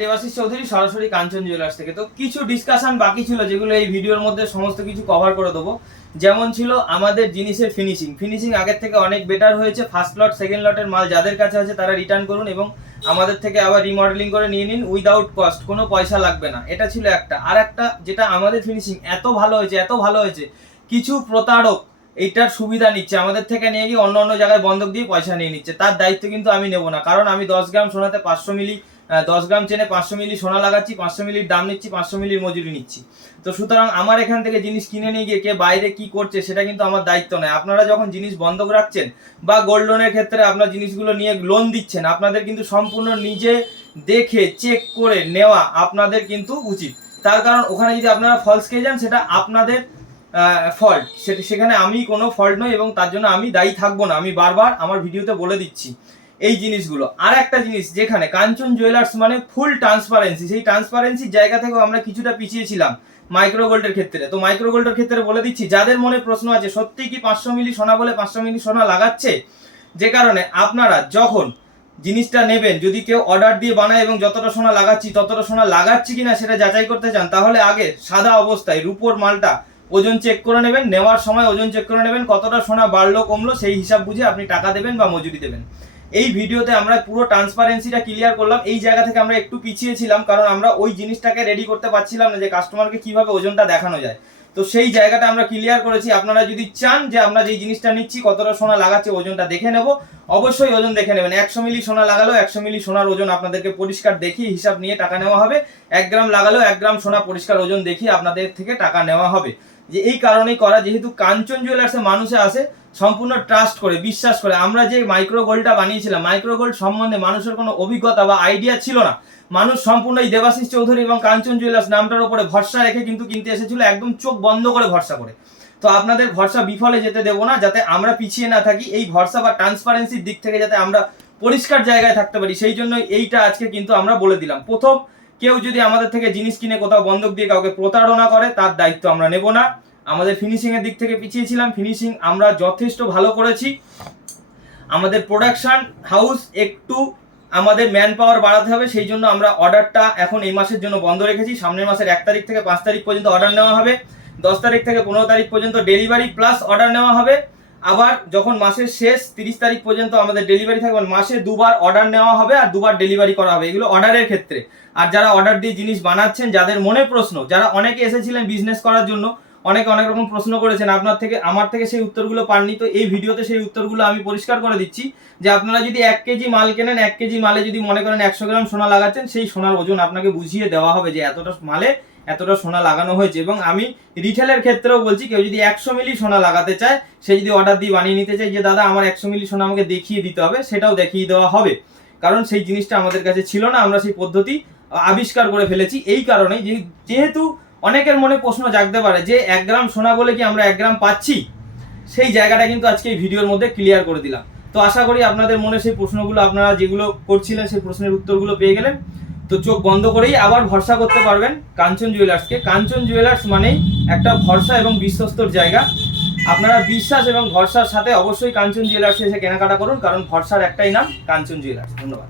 দেবাশিস চৌধুরী সরাসরি কাঞ্চন জুয়েলার্স থেকে। তো কিছু ডিসকাশন বাকি ছিল যেগুলো এই ভিডিওর মধ্যে সমস্ত কিছু কভার করে দেবো। যেমন ছিল আমাদের জিনিসের ফিনিশিং আগের থেকে অনেক বেটার হয়েছে। ফার্স্ট লট সেকেন্ড লটের মাল যাদের কাছে আছে তারা রিটার্ন করুন এবং আমাদের থেকে আবার রিমডেলিং করে নিয়ে নিন উইদাউট কস্ট, কোনো পয়সা লাগবে না। এটা ছিল একটা। আর একটা যেটা আমাদের ফিনিশিং এত ভালো হয়েছে কিছু প্রতারক এইটার সুবিধা নিচ্ছে, আমাদের থেকে নিয়ে গিয়ে অন্য জায়গায় বন্ধক দিয়ে পয়সা নিয়ে নিচ্ছে। তার দায়িত্ব কিন্তু আমি নেব না, কারণ আমি 10 গ্রাম সোনাতে 500 মিলি 10 গ্রাম চেনে 500 মিলি সোনা লাগাচ্ছি, 500 মিলির দাম নিচ্ছি, 500 মিলির মজুরি নিচ্ছি। তো সুতরাং আমার এখান থেকে জিনিস কিনে নিয়ে গিয়ে কে বাইরে কি করছে সেটা কিন্তু আমার দায়িত্ব নয়। আপনারা যখন জিনিস বন্ধক রাখছেন বা গোল্ড লোনের ক্ষেত্রে আপনার জিনিসগুলো নিয়ে লোন দিচ্ছেন, আপনাদের কিন্তু সম্পূর্ণ নিজে দেখে চেক করে নেওয়া আপনাদের কিন্তু উচিত। তার কারণ ওখানে যদি আপনারা ফলস খেয়ে যান সেটা আপনাদের ফল্ট, সেখানে আমি কোনো ফল্ট নই এবং তার জন্য আমি দায়ী থাকবো না। আমি বারবার আমার ভিডিওতে বলে দিচ্ছি এই জিনিসগুলো। আর একটা জিনিস, যেখানে কাঞ্চন জুয়েলার্স মানে ফুল ট্রান্সপারেন্সি, সেই ট্রান্সপারেন্সির জায়গা থেকেও আমরা কিছুটা পিছিয়ে ছিলাম মাইক্রো গোল্ডের ক্ষেত্রে। তো মাইক্রো গোল্ডের ক্ষেত্রে বলে দিচ্ছি, যাদের মনে প্রশ্ন আছে সত্যি কি 500 মিলি সোনা বলে 500 মিলি সোনা লাগাচ্ছে, যে কারণে আপনারা যখন জিনিসটা নেবেন, যদি কেউ অর্ডার দিয়ে বানায় এবং যতটা সোনা লাগাচ্ছি ততটা সোনা লাগাচ্ছি কিনা সেটা যাচাই করতে চান, তাহলে আগে সাদা অবস্থায় রূপোর মালটা ওজন চেক করে নেবেন। নেওয়ার সময় ওজন চেক করে নেবেন, কতটা সোনা বাড়লো কমলো সেই হিসাব বুঝে আপনি টাকা দেবেন বা মজুরি দেবেন। এই ভিডিওতে আমরা পুরো ট্রান্সপারেন্সিটা ক্লিয়ার করলাম। এই জায়গা থেকে আমরা একটু পিছিয়ে ছিলাম, কারণ আমরা ওই জিনিসটাকে রেডি করতে পারছিলাম না যে কাস্টমারকে কিভাবে ওজনটা দেখানো যায়। তো সেই জায়গাটা আমরা ক্লিয়ার করেছি। আপনারা যদি চান যে আমরা যেই জিনিসটা নিচ্ছি কতটা সোনা লাগাচ্ছে ওজনটা দেখে নেব, অবশ্যই ওজন দেখে নেবেন। 100 মিলি সোনা লাগালো 100 মিলি সোনার ওজন আপনাদেরকে পরিষ্কার দেখিয়ে হিসাব নিয়ে টাকা নেওয়া হবে। 1 গ্রাম লাগালো 1 গ্রাম সোনা পরিষ্কার ওজন দেখিয়ে আপনাদের থেকে টাকা নেওয়া হবে। যে এই কারণেই করা, যেহেতু কাঞ্চন জুয়েলার্সে মানুষে আসে সম্পূর্ণ ট্রাস্ট করে, বিশ্বাস করে। আমরা যে মাইক্রো গোল্ডটা বানিয়েছিলাম, মাইক্রো গোল্ড সম্বন্ধে মানুষের কোনো অভিজ্ঞতা বা আইডিয়া ছিল না। মানুষ সম্পূর্ণ এই দেবাশিস চৌধুরী এবং কাঞ্চন জুয়েলার্স নামটার উপরে ভরসা রেখে কিন্তু কিনতে এসেছিল, একদম চোখ বন্ধ করে ভরসা করে। তো আপনাদের ভরসা বিফলে যেতে দেবো না, যাতে আমরা পিছিয়ে না থাকি। এই ভরসা বা ট্রান্সপারেন্সির দিক থেকে যাতে আমরা পরিষ্কার জায়গায় থাকতে পারি, সেই জন্য এইটা আজকে কিন্তু আমরা বলে দিলাম। প্রথম, কেউ যদি আমাদের থেকে জিনিস কিনে কোথাও বন্ধক দিয়ে কাউকে প্রতারণা করে তার দায়িত্ব আমরা নেব না। আমাদের ফিনিশিং এর দিক থেকে পিছিয়ে ছিলাম, ফিনিশিং আমরা যথেষ্ট ভালো করেছি। আমাদের প্রোডাকশন হাউস একটু আমাদের ম্যান পাওয়ার বাড়াতে হবে, সেই জন্য আমরা অর্ডারটা এখন এই মাসের জন্য বন্ধ রেখেছি। সামনের মাসের 1 তারিখ থেকে 5 তারিখ পর্যন্ত অর্ডার নেওয়া হবে, 10 তারিখ থেকে 15 তারিখ পর্যন্ত ডেলিভারি প্লাস অর্ডার নেওয়া হবে। আবার যখন মাসের শেষ 30 তারিখ পর্যন্ত আমাদের ডেলিভারি থাকবে, মাসে 2বার অর্ডার নেওয়া হবে আর 2বার ডেলিভারি করা হবে। এগুলো অর্ডারের ক্ষেত্রে। আর যারা অর্ডার দিয়ে জিনিস বানাচ্ছেন, যাদের মনে প্রশ্ন, যারা অনেকে এসেছিলেন বিজনেস করার জন্য, অনেক রকম প্রশ্ন করেছেন, আপনার থেকে আমার থেকে সেই উত্তরগুলো পাননি। তো এই ভিডিওতে সেই উত্তরগুলো আমি পরিষ্কার করে দিচ্ছি যে আপনারা যদি 1 কেজি মাল কেনেন, 1 কেজি মালে যদি মনে করেন 100 গ্রাম সোনা লাগাচ্ছেন, সেই সোনার ওজন আপনাকে বুঝিয়ে দেওয়া হবে যে এতটা মালে এতটা সোনা লাগানো হয়েছে। এবং আমি রিটেলের ক্ষেত্রেও বলছি, কেউ যদি 100 মিলি সোনা লাগাতে চায়, সে যদি অর্ডার দিয়ে বানিয়ে নিতে চায় যে দাদা আমার 100 মিলি সোনা আমাকে দেখিয়ে দিতে হবে, সেটাও দেখিয়ে দেওয়া হবে। কারণ সেই জিনিসটা আমাদের কাছে ছিল না, আমরা সেই পদ্ধতি আবিষ্কার করে ফেলেছি। এই কারণেই যেহেতু অনেকের মনে প্রশ্ন জাগতে পারে যে 1 গ্রাম সোনা বলে কি আমরা 1 গ্রাম পাচ্ছি, সেই জায়গাটা কিন্তু আজকে এই ভিডিওর মধ্যে ক্লিয়ার করে দিলাম। তো আশা করি আপনাদের মনে সেই প্রশ্নগুলো, আপনারা যেগুলো করছিলেন সেই প্রশ্নের উত্তরগুলো পেয়ে গেলেন। তো চোখ বন্ধ করেই আবার ভরসা করতে পারবেন কাঞ্চন জুয়েলার্সকে। কাঞ্চন জুয়েলার্স মানেই একটা ভরসা এবং বিশ্বস্তর জায়গা। আপনারা বিশ্বাস এবং ভরসার সাথে অবশ্যই কাঞ্চন জুয়েলার্সে এসে কেনাকাটা করুন, কারণ ভরসার একটাই নাম কাঞ্চন জুয়েলার্স। ধন্যবাদ।